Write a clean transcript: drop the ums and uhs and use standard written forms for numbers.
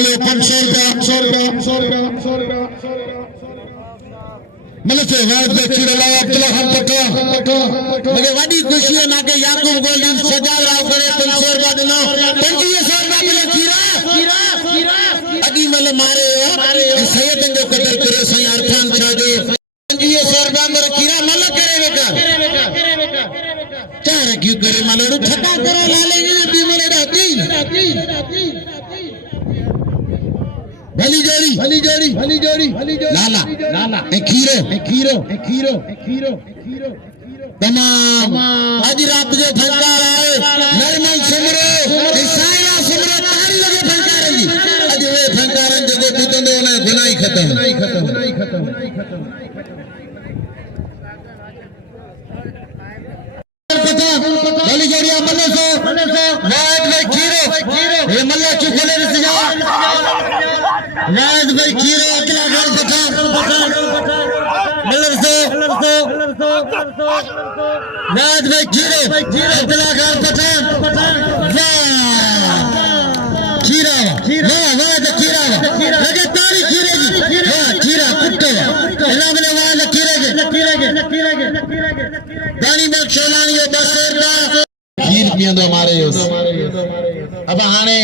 मोकलियो 500 रुपया मतलब से वाद में चिड़ला अब्दुल्ला खान पट्टा मुझे बड़ी खुशी है ना कि याकूब गोल्डन सजाव राव करे 500 रुपया दिनो 2500 रुपया मिले खीरा अगी मतलब मारे सैयद जो कदर करे सही अरफान छा दे 2500 रुपया मेरे खीरा मतलब करे बेटा चार क्यों करे मतलब ठटा करो लाले ये भी मेरे रहती भली जोड़ी लाला खीरो तमाम आज रात जो फंकार आए नरमल सुमरो साया सुमरो तारी लगे फंकारेंगी आज वे फंकारन जगह पितंदो ने गुनाही खत्म भली जोड़ी मल्ले सो वाद में खीरो ये मल्ला चुकले रिसजा वाद भाई खीरो अकेला गाल पठा मल्लर सो वाद भाई खीरो अकेला गाल पठा खीरा वाद खीरा लगे तारी खीरे की खीरा कुत्ते अल्लाह ने वाद खीरे दानी बख्शोलानी 200 रुपया खीर पियंदो हमारे अब हाणे